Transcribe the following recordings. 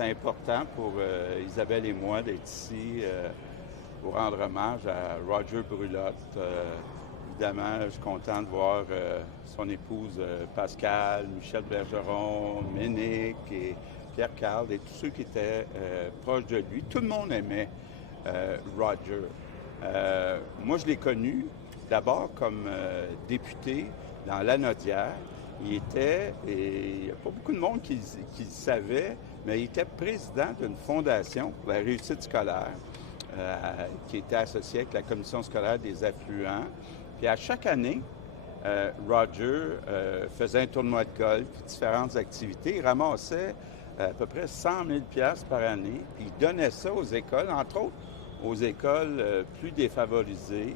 c'était important pour Isabelle et moi d'être ici pour rendre hommage à Roger Brulotte. Évidemment, je suis content de voir son épouse Pascale, Michel Bergeron, Ménic et Pierre-Carl et tous ceux qui étaient proches de lui. Tout le monde aimait Roger. Moi, je l'ai connu d'abord comme député dans Lanaudière. Il était, et il n'y a pas beaucoup de monde qui le savait, mais il était président d'une fondation pour la réussite scolaire qui était associée avec la commission scolaire des affluents. Puis à chaque année, Roger faisait un tournoi de golf, différentes activités. Il ramassait à peu près 100 000 $ par année. Puis il donnait ça aux écoles, entre autres aux écoles plus défavorisées,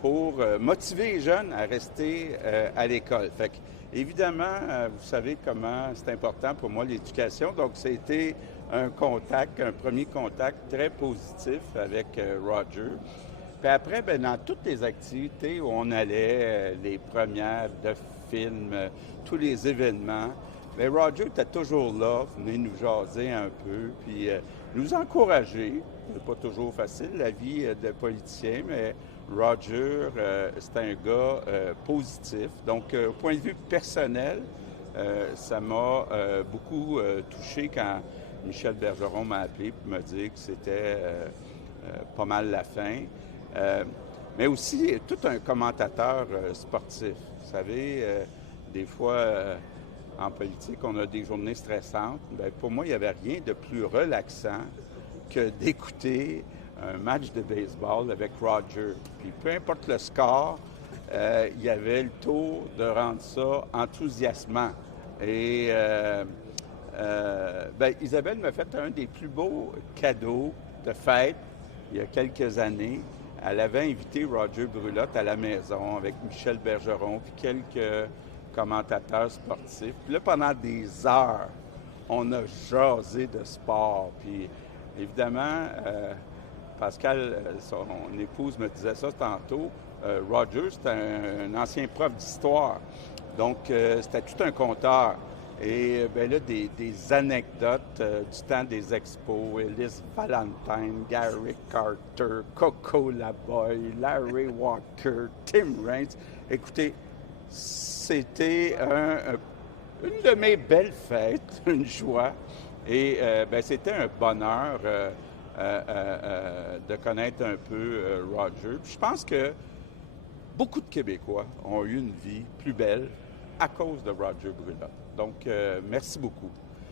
pour motiver les jeunes à rester à l'école. Fait que, évidemment, vous savez comment c'est important pour moi l'éducation. Donc, ça a été un premier contact très positif avec Roger. Puis après, bien, dans toutes les activités où on allait, les premières de films, tous les événements, bien, Roger était toujours là, venait nous jaser un peu, puis nous encourager. C'est pas toujours facile, la vie de politicien, mais Roger, c'est un gars positif. Donc, au point de vue personnel, ça m'a beaucoup touché quand Michel Bergeron m'a appelé pour me dire que c'était pas mal la fin. Mais aussi, tout un commentateur sportif. Vous savez, des fois, en politique, on a des journées stressantes. Bien, pour moi, il n'y avait rien de plus relaxant que d'écouter un match de baseball avec Roger. Puis peu importe le score, il y avait le tour de rendre ça enthousiasmant. Et bien, Isabelle m'a fait un des plus beaux cadeaux de fête il y a quelques années. Elle avait invité Roger Brulotte à la maison avec Michel Bergeron puis quelques commentateurs sportifs. Puis là, pendant des heures, on a jasé de sport. Puis évidemment, Pascal, son épouse, me disait ça tantôt. Roger, c'était un ancien prof d'histoire. Donc, c'était tout un conteur. Et bien là, des anecdotes du temps des expos, Ellis Valentine, Gary Carter, Coco Laboy, Larry Walker, Tim Raines. Écoutez, c'était une de mes belles fêtes, une joie. Et bien, c'était un bonheur de connaître un peu Roger. Puis je pense que beaucoup de Québécois ont eu une vie plus belle à cause de Roger Brulotte. Donc, merci beaucoup.